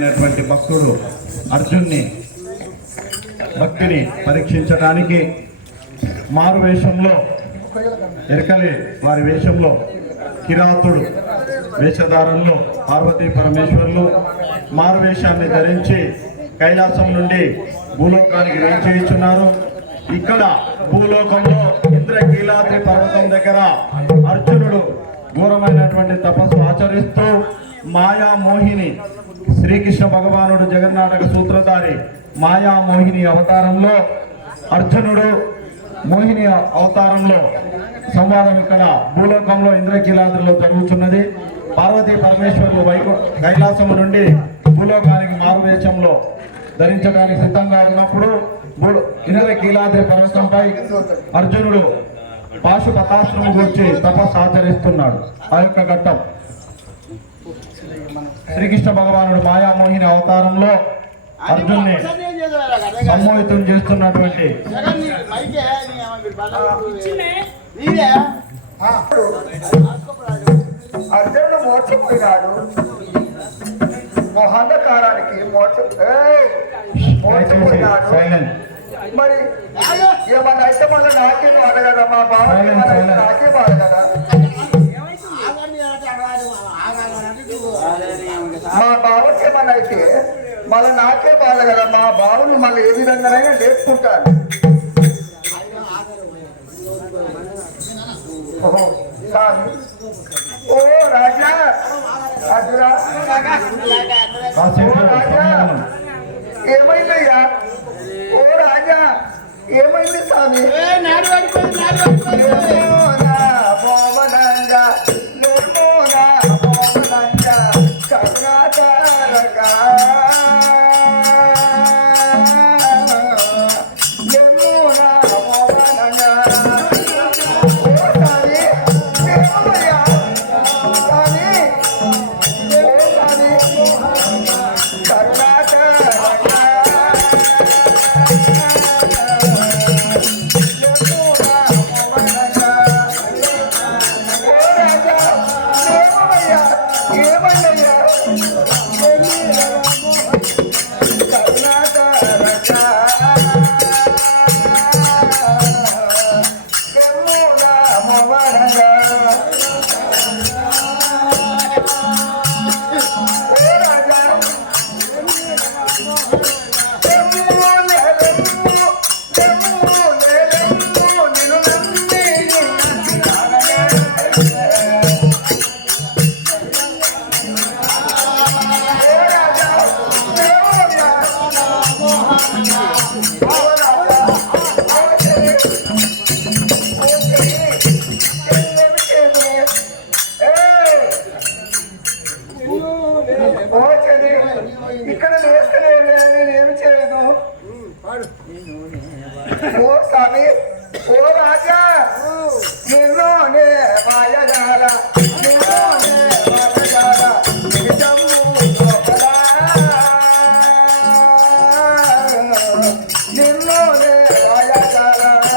అయినటువంటి భక్తుడు అర్జున్ని భక్తిని పరీక్షించడానికి మారు వేషంలో ఎరకలి వారి వేషంలో కిరాతుడు వేషధారంలో పార్వతీ పరమేశ్వరులు మారు వేషాన్ని ధరించి కైలాసం నుండి భూలోకానికి వేయించున్నారు ఇక్కడ భూలోకంలో ఇంద్రకీలాద్రి పర్వతం దగ్గర అర్జునుడు ఘోరమైనటువంటి తపస్సు ఆచరిస్తూ మాయా మోహిని శ్రీకృష్ణ భగవానుడు జగన్నాటక సూత్రధారి మాయా మోహిని అవతారంలో అర్జునుడు మోహిని అవతారంలో సంవాదం ఇక్కడ భూలోకంలో ఇంద్రకీలాద్రిలో జరుగుతున్నది. పార్వతీ పరమేశ్వరులు వైకు కైలాసం నుండి భూలోకానికి మారువేషంలో ధరించడానికి సిద్ధంగా ఉన్నప్పుడు ఇంద్రకీలాద్రి పర్వతంపై అర్జునుడు పాశుపతాశ్రమం గురించి తపస్సు ఆచరిస్తున్నాడు. ఆ యొక్క ఘట్టం. శ్రీకృష్ణ భగవానుడు మాయామోహిని అవతారంలో అర్జున్ని సమ్మోహితం చేస్తున్నటువంటి అర్జునుడు మోర్చిపోయినాడు మొహంధకారానికి మోర్చిపోయినాడు మరి ఏమన్నా అయితే మళ్ళీ నాకే బాధ కదా మా silence. నాకే బాధ కదా? మా బావకి ఏమన్నా అయితే మళ్ళీ నాకే బాధ కదా మా బావని మళ్ళీ ఏ విధంగానైనా లేపుకుంటాను. ఓ రాజా. ఏమైందయ్యా? ఓ రాజా. ఏమైంది స్వామి? నిర్మోన మోమనంద నిర్మోన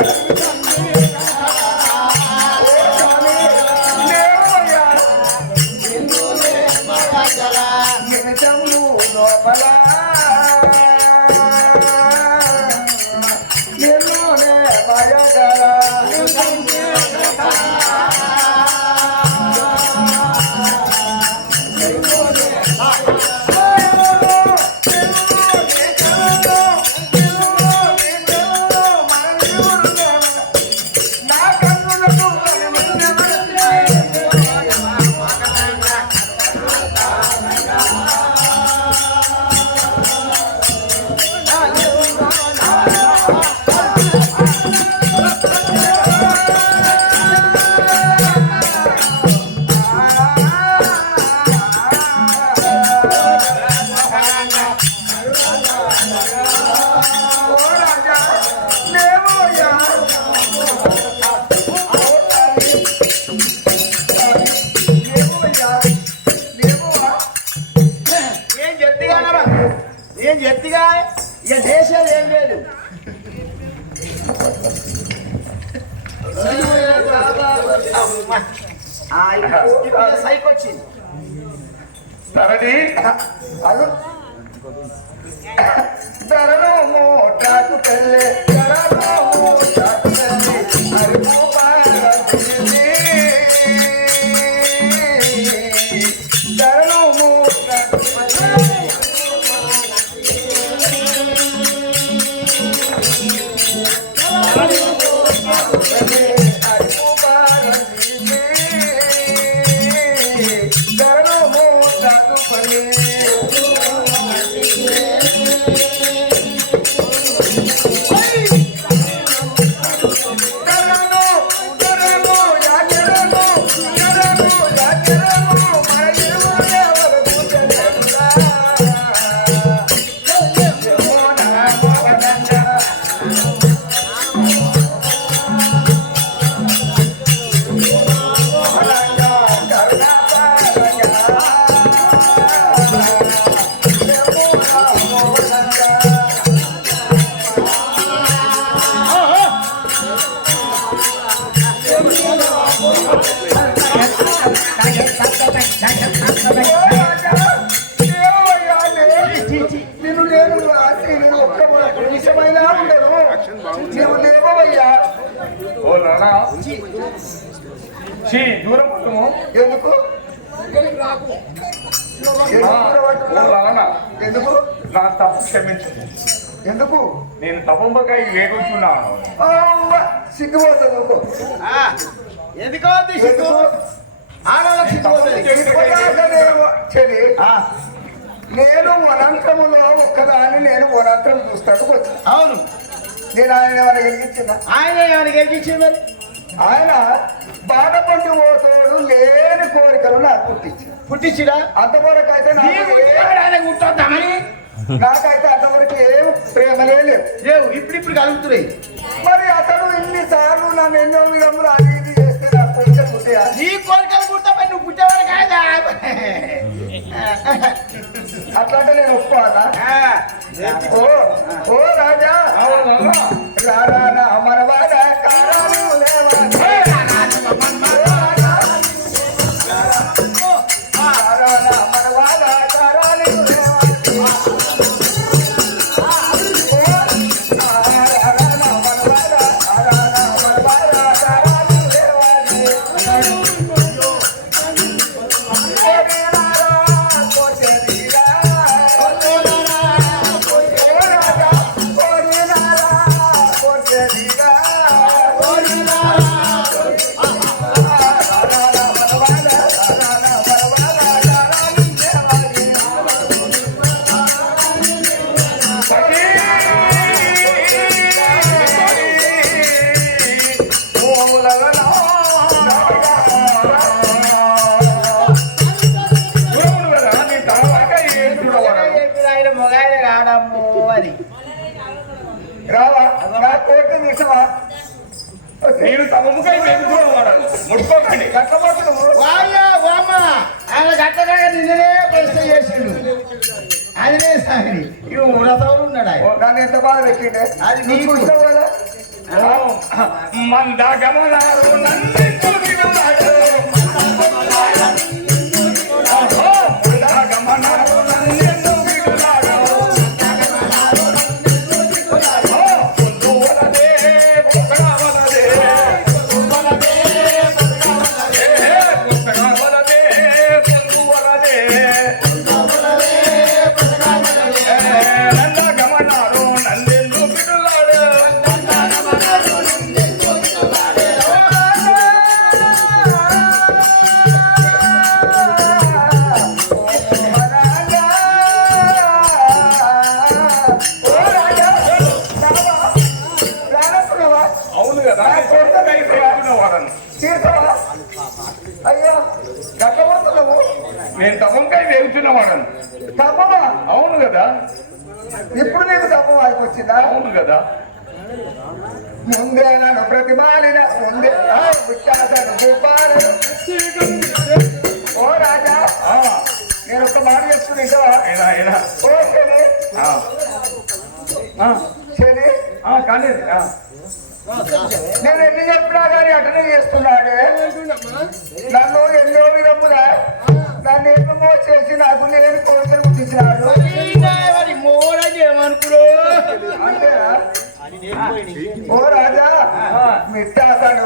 Yeah. నేను నేను ఒక్క నిమిషమైనా ఉండను నీవు లేవయ్యా ఓ నానా చీ దూరం పట్టుము ఎందుకు? నా తప్పు క్షమించు. ఎందుకు? నేను తప్పంబకాయ సిగ్గుపోతుంది నువ్వు. ఎందుకో నేను వనంత్రములో ఒక్కదాన్ని నేను వనంత్రం చూస్తాను అవును. నేను ఆయన ఏమైనా గెలిగించిన ఆయన ఏమైనా గెలిచింది మరి? ఆయన బాధపడి పోతాడు లేని కోరికలు నాకు పుట్టించాడు. పుట్టించిడా? అంతవరకు అయితే నాకైతే అంతవరకు ఏం ప్రేమలే లేవు. లేవు ఇప్పుడు ఇప్పుడు కలుగుతున్నాయి. మరి అతను ఇన్నిసార్లు నన్ను ఎన్నో విధములు అది నీ కోరికలు గుర్తపై నువ్వు పుట్టేవాడు కాదా. అట్లాంటి నేను ఒప్పుకోవాలా? అని రావా? నా కోరిక తీసవా నేను తప్పంబకాయ వేగుతున్నాను ముట్టుకోకండి. కట్టబోతు వాళ్ళ వామ్మ. ఆయన కట్టగా నిన్ననే ప్రశ్న చేసిండు. అదినే సాగిరి ఇక వ్రతంలో ఉన్నాడు ఆయన. నన్ను ఎంత బాధ పెట్టిండే? అది నీకు. ఇష్టం కదా? మందగమనారు నన్నెందుకు విడువడు? నేను తప్పంకాయ వేగుతున్న వాడను తప్పమా అవును కదా. ఇప్పుడు నీకు వారికి వచ్చిందా? అవును కదా. ముందే నన్ను ప్రతిమాలిన ముందే ఓ రాజా నేను ఒక మాట చెప్తున్నా అయినా అయినా ఓ శని. ఆ. ఆ, శని. ఆ, కానీ నేను ఎన్ని చెప్పినా కానీ అటనే చేస్తున్నాడే. నన్ను ఎన్నో విధముగా నన్ను ఎన్నో చేసి నాకు నేను కోరికలు పుట్టించినాడు మోడని ఏమనుకున్నావు? అంతేనా ఓ రాజా మిట్టా తను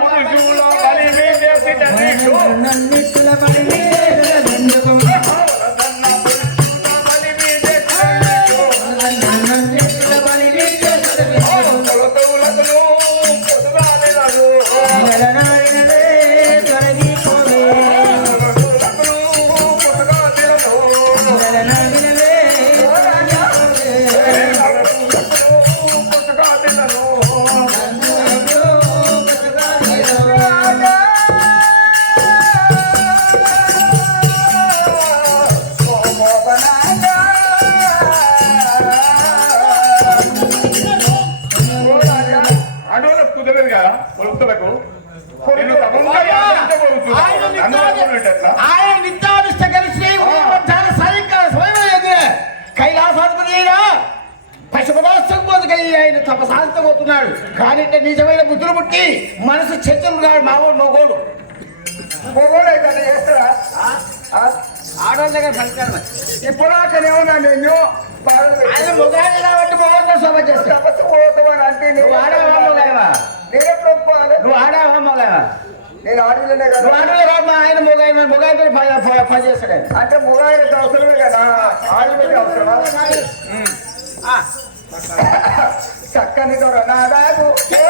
పురుషులో బలి వేసేసి మగోడు ఆడవాళ్ళ దగ్గర ఫలితాలు ఇప్పుడు అక్కడేమన్నా నేను ఆయన మొగాడు కాబట్టి మొగోళ్ళతో సభ పోతామని అంటే నువ్వు ఆడావా మొగాయవా నేను ఎప్పుడు ఒప్పుకోవాలి నువ్వు ఆడావా మొగాయవా నేను ఆడలేనే కదా. నువ్వు ఆడలే రామ్మా ఆయన మొగాయన మొగాయతో పని చేస్తాడు ఆయన. అంటే ముగాయన అవసరమే కదా. ఆడలేని అవసరమా? చక్కని దొర నాదాగు ఓ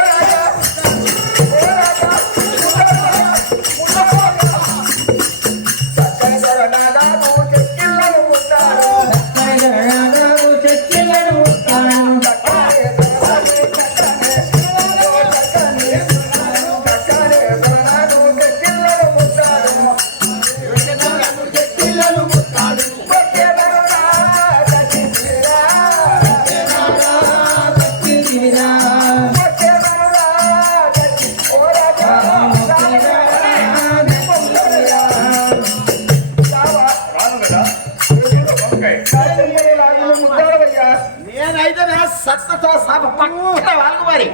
సత్తతో సభ పక్కన వాళ్ళకు మరి?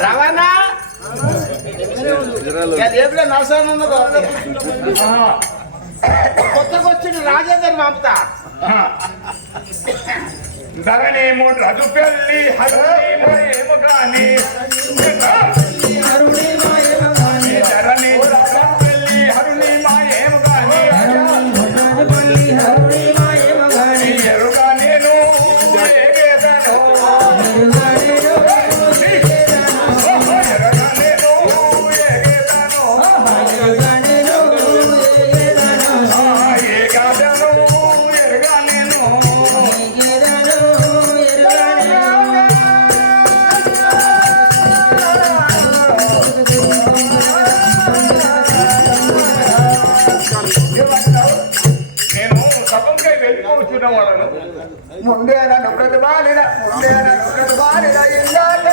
రవాణా? రేపులో నరసన్న కొత్తగా వచ్చిన రాజేందర్ పంపుతా. ధరణేమో రజు పెళ్ళి కానీ వెళ్ళిపోతున్న వాళ్ళను ముందే నన్ను ప్రతిపాలిన ముందే నన్ను ప్రతిపాలిన ఇందాక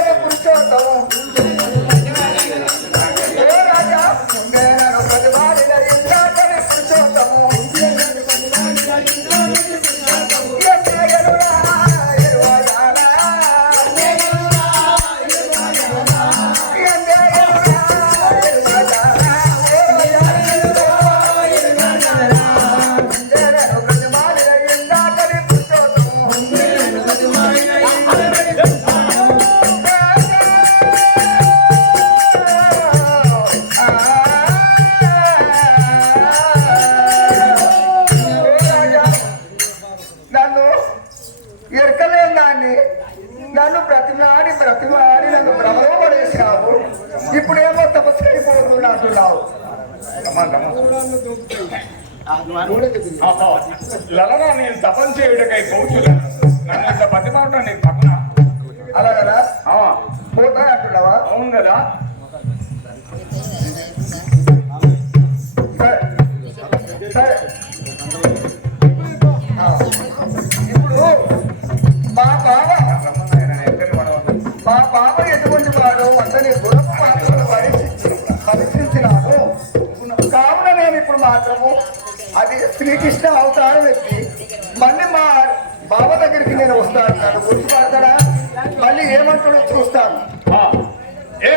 ఇప్పుడేమో తపస్కరిపోతున్నావు లలనా నేను తపం చేయుడకై పోతున్నాను నన్ను ఇంత బతిమాట నీకు పక్కన అలా కదా? పోతా అంటున్నావా? అవును కదా? ఇప్పుడు మా బావ శ్రీకృష్ణ అవతారం ఎత్తి మళ్ళీ మా బావ దగ్గరికి నేను వస్తాను నన్ను గుర్తుపడతాడా మళ్ళీ ఏమంటాడో చూస్తాను. ఏ